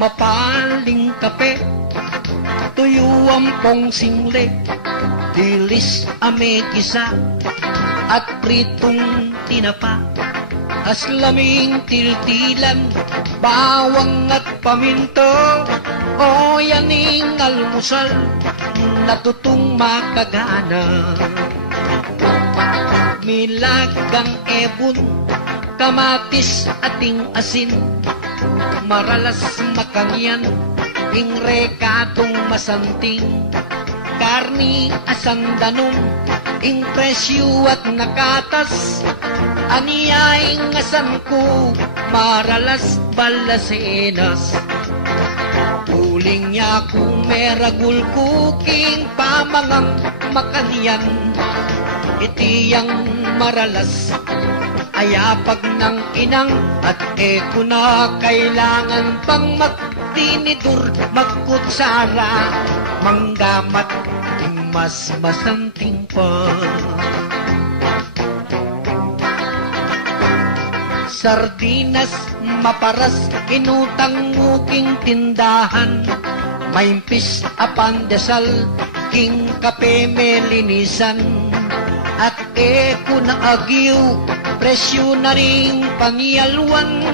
mapaling kape, tuyuampong single, dilis ame kisa, at pritong tinapa, aslaming tiltilan, bawang at paminto, o yaning almusal, natutong makagana. Milagang ebon, kamatis ating asin, maralas makangyan, ing rekatong masanting, karni asandanong, ing presyo at nakatas, aniyaing asan ko, maralas balasenas. Uling niya kung meragul kuking pamangang makaniyan, itiyang maralas, ayapag ng inang, at eko na kailangan pang magtinidur, magkutsara, manggamat, mas masanting pa. Sardinas, maparas, inutang muking tindahan, maimpis apandesal, king kape melinisan, at eko na agiw, presyo na ring pangiyalwan,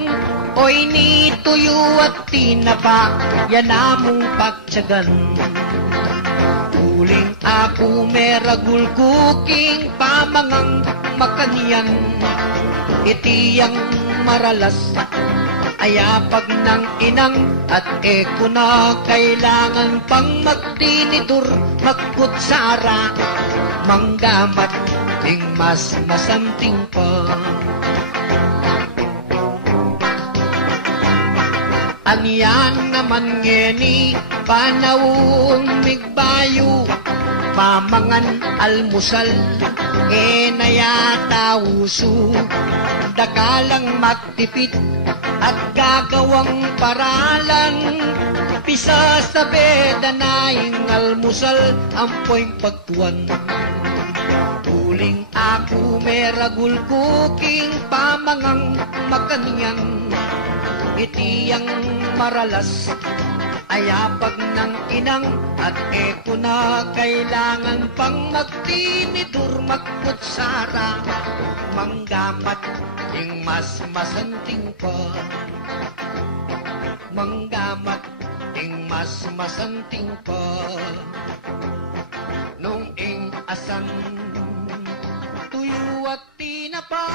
oy ni tuyo at tinapa, yan among pagtsagan. Uling ako meragul kuking pamangang makaniyan, itiyang maralas, ayapag ng inang, at eko na kailangan pang magtinidur, magkutsara, manggamat, ting mas masanting pa. Anyan naman ngeni, panawong migbayo, mamangan almusal, nayata uso, dakalang magtipid, at gagawang paralan, pisa sa beda na ing almusal, ampoy pagtuan. Uling ako meragul kuking pamangang makanyan, itiyang maralas, ayapag ng inang, at eko na kailangan pang magtinidur, magkutsara, manggamat, ing mas masanting pa. Manggamat, ing mas masanting pa. Nung ing asan, tuyo at tinapa.